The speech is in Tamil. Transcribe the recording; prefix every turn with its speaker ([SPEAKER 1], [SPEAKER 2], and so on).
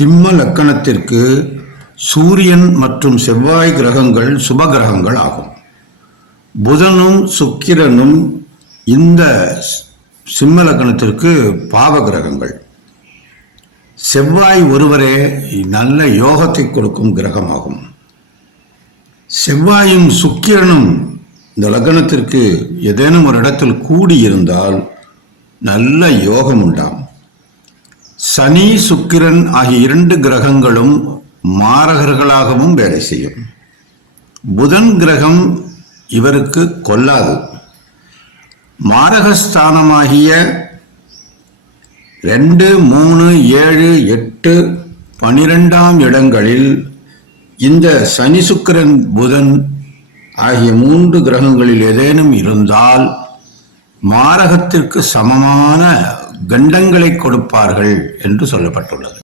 [SPEAKER 1] சிம்ம லக்கணத்திற்கு சூரியன் மற்றும் செவ்வாய் கிரகங்கள் சுப கிரகங்கள் ஆகும். புதனும் சுக்கிரனும் இந்த சிம்ம லக்கணத்திற்கு பாவ கிரகங்கள். செவ்வாய் ஒருவரே நல்ல யோகத்தை கொடுக்கும் கிரகமாகும். செவ்வாயும் சுக்கிரனும் இந்த லக்னத்திற்கு ஏதேனும் ஒரு இடத்தில் கூடியிருந்தால் நல்ல யோகம் உண்டாம். சனி சுக்கிரன் ஆகிய இரண்டு கிரகங்களும் மாரகர்களாகவும் வேலை செய்யும். புதன் கிரகம் இவருக்கு கொல்லாது. மாரகஸ்தானமாகிய ரெண்டு மூணு ஏழு எட்டு பனிரெண்டாம் இடங்களில் இந்த சனி சுக்கிரன் புதன் ஆகிய மூன்று கிரகங்களில் ஏதேனும் இருந்தால் மாரகத்திற்கு சமமான கண்டங்களை கொடுப்பார்கள் என்று சொல்லப்பட்டுள்ளது.